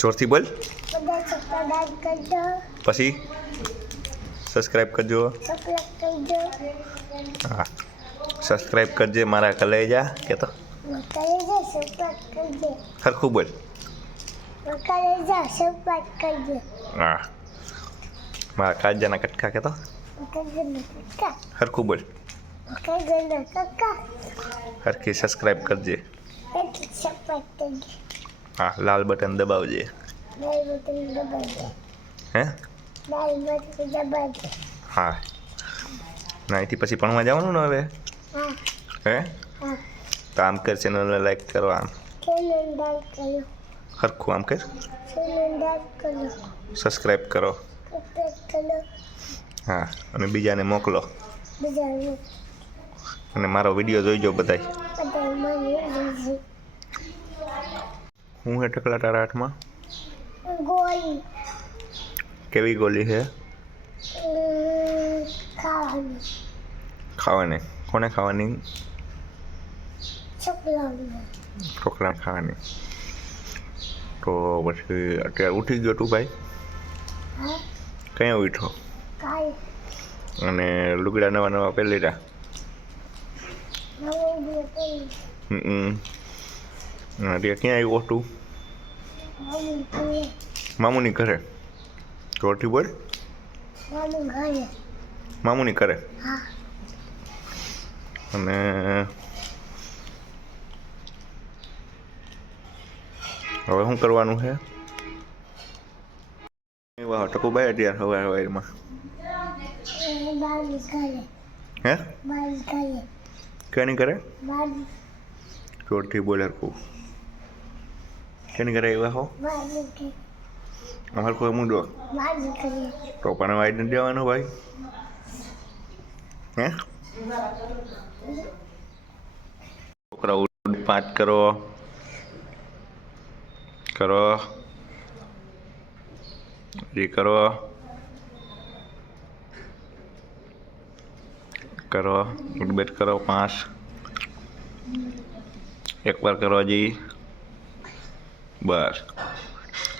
જોરથી બોલ. પછી સબસ્ક્રાઈબ કરજો. હા, સબસ્ક્રાઈબ કરજે મારા કલેજા. કે તો સરખું બોલ. હા, મારા કાજાના કટકા. કે તો સરખું બોલ. સરખી સબસ્ક્રાઈબ કરજે. હા, લાલ બટન દબાવજે. હે? હા, અહીંથી પછી ભણવા જવાનું ને હવે? હે? તો આમ કર, ચેનલને લાઈક કરો. આમ સરખું આમ કર. સબસ્ક્રાઈબ કરો. હા, અને બીજાને મોકલો. અને મારો વિડીયો જોઈજો બધાય. હું હે ટકલા તારા હાથમાં? ગોળી. કેવી ગોલી છે? ખાવાની. ખાવાની? કોને ખાવાની? છોકરાને ખાવાની. તો પછી અત્યારે ઉઠી ગયો તું ભાઈ? ક્યાં ઉઠો? અને લુગડા નવા નવા પહેરી લીધા? અત્યારે ક્યાં આવ્યો તું? મામુની ઘરે. જોરથી બોલ. મામુની ઘરે. અને હવે શું કરવાનું છે? વાહ, ટકુભાઈ અત્યારે સવારમાં હે? કેની કરે? જોરથી બોલ હરખું. કેની કરે આવ્યા હો? અમારે કોઈ મુંડો તો પણ વાઈટ નથી દેવાનું ભાઈ. હે? છોકરાઓ 5 કરો. કરો જી કરો. કરો ઉઠબેટ કરો 5. એકવાર કરો હજી. બસ.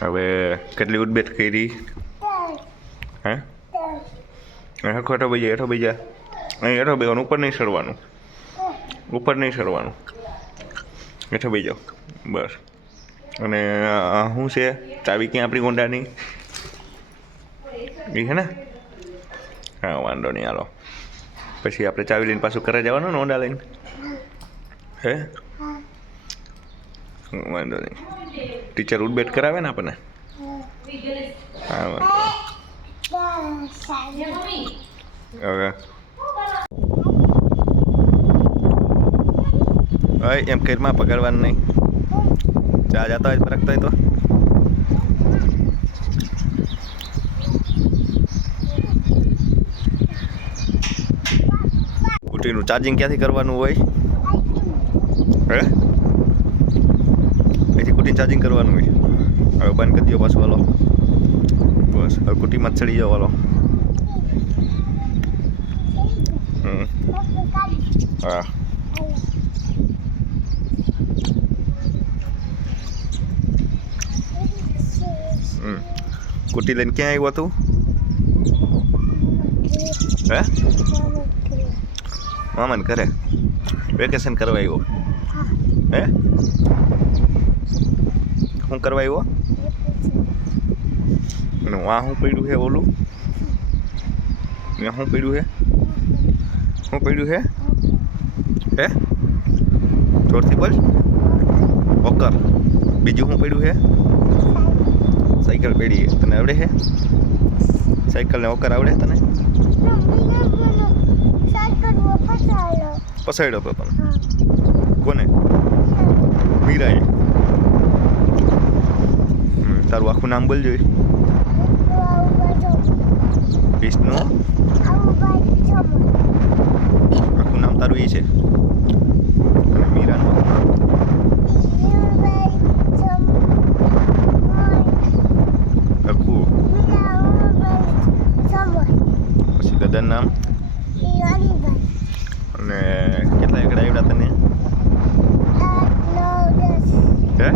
હવે કેટલી ઉઠબેટ કરી? હે? હેઠો હેઠો બીજા હેઠો બીજા. અહીં હેઠો બેવાનું, ઉપર નહીં ચડવાનું. ઉપર નહીં ચડવાનું. હેઠો બેસી જાઓ. બસ. અને શું છે? ચાવી ક્યાં આપણી ગોંડાની? એ છે ને? હા, વાંધો નહીં. હાલો પછી આપણે ચાવી લઈને પાછું ઘરે જવાનું ને હોન્ડા લઈને? હે? વાંધો નહીં. ટીચર ઉઠબેટ કરાવે ને આપણને? હા, વાંધો હવે એમ કરમાં પકડવાનું નહીં. ચા જતા હોય ફરકતા હોય તો સ્કૂટીનું ચાર્જિંગ ક્યાંથી કરવાનું હોય? હે? અહીંથી સ્કૂટીનું ચાર્જિંગ કરવાનું હોય. હવે બંધ કરી દો પાછું. હાલો બસ. હવે સ્કૂટીમાં જ ચડી જાઓ. હાલો. હા. સ્કૂટી લઈને ક્યાં આવ્યો તું? હે? મામાને ઘરે વેકેશન કરવા આવ્યો? હે? શું કરવા આવ્યો? અને વાં શું પડ્યું છે? ઓલું શું પડ્યું છે? શું પડ્યું છે? હે? જોરથી બોલ. વોકર. બીજું શું પડ્યું છે? સાયકલ પડી. તને આવડે છે? સાયકલ ને વોકર આવડે તને? પસાડ્યો તો તને? કોને? મીરાએ. તારું આખું નામ બોલજો. વિષ્ણુ. આખું નામ તારું એ છે? અને મીરાનું આખું? પછી દાદાનું નામ? અને કેટલા એકડા આવડ્યા તને? હે?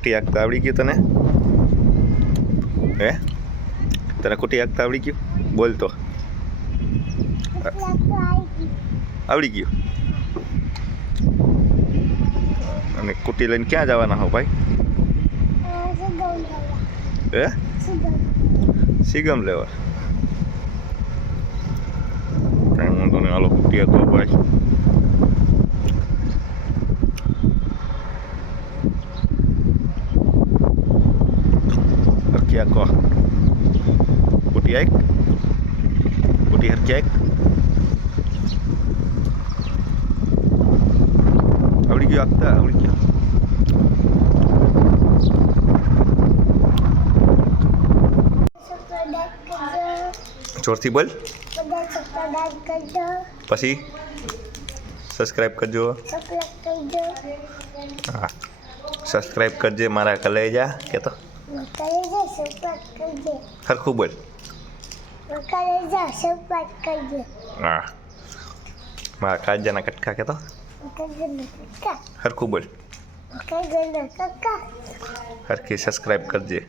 કુટી આંકતા આવડી ગયું તને? હે તને કુટી આંકતા આવડી ગયું? બોલ તો. આવડી ગયું. અને કુટી લઈને ક્યાં જવાના હો ભાઈ? હે સિગમ લેવા. કાંઈ વાંધો નહીં, હાલો કુટી આંકો ભાઈ. હરખી આંકો. કુટી આંક. કુટી હરખી આંક. આવડી ગયું આંકતા? આવડી ગયું. જોરથી બોલ. પછી સબસ્ક્રાઈબ કરજો. હા સબસ્ક્રાઈબ કરજે મારા કલેજા. કે તો સરખું બોલ. હા મારા કાજાના કટકા. કે તો સરખું બોલ. સરખી સબસ્ક્રાઈબ કરજે.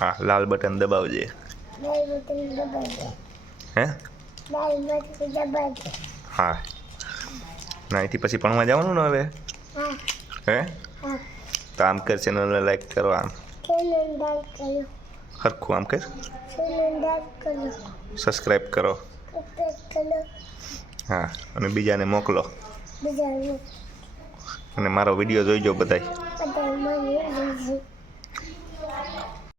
હા લાલ બટન દબાવજે. હે હા ના અહીંથી પછી ભણવા જવાનું ને હવે? હે તો આમ કર, ચેનલને લાઈક કરો. આમ સરખું આમ કર. સબસ્ક્રાઈબ કરો. હા અને બીજાને મોકલો. અને મારો વિડીયો જોઈજો બધાય.